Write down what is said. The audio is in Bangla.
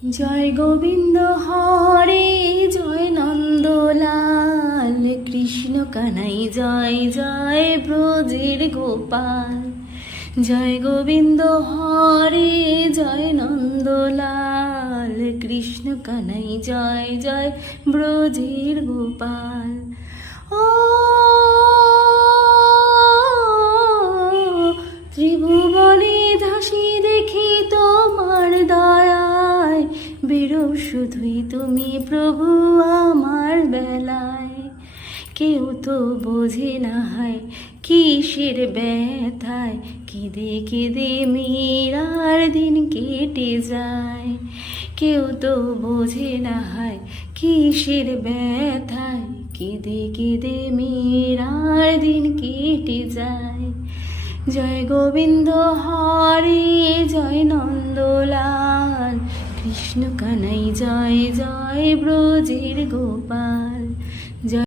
জয় গোবিন্দ হরে, জয় নন্দলাল, কৃষ্ণ কানাই জয় জয় ব্রজের গোপাল। জয় গোবিন্দ হরে, জয় নন্দলাল, কৃষ্ণ কানাই জয় জয় ব্রজের গোপাল। ও ত্রিভুবনে ধাসি দেখি তোমার দয়ায়, বেরো শুধুই তুমি প্রভু আমার বেলায়। কেউ তো বোঝে না হয় কিসের ব্যথায়, কেঁদে কেঁদে মীরার দিন কেটে যায়। কেউ তো বোঝে না হয় কিসের ব্যথায়, কেঁদে কেঁদে মীরার দিন কেটে যায়। জয় গোবিন্দ হরে, জয় নন্দলাল, কৃষ্ণ কানাই জয় জয় ব্রজের গোপাল।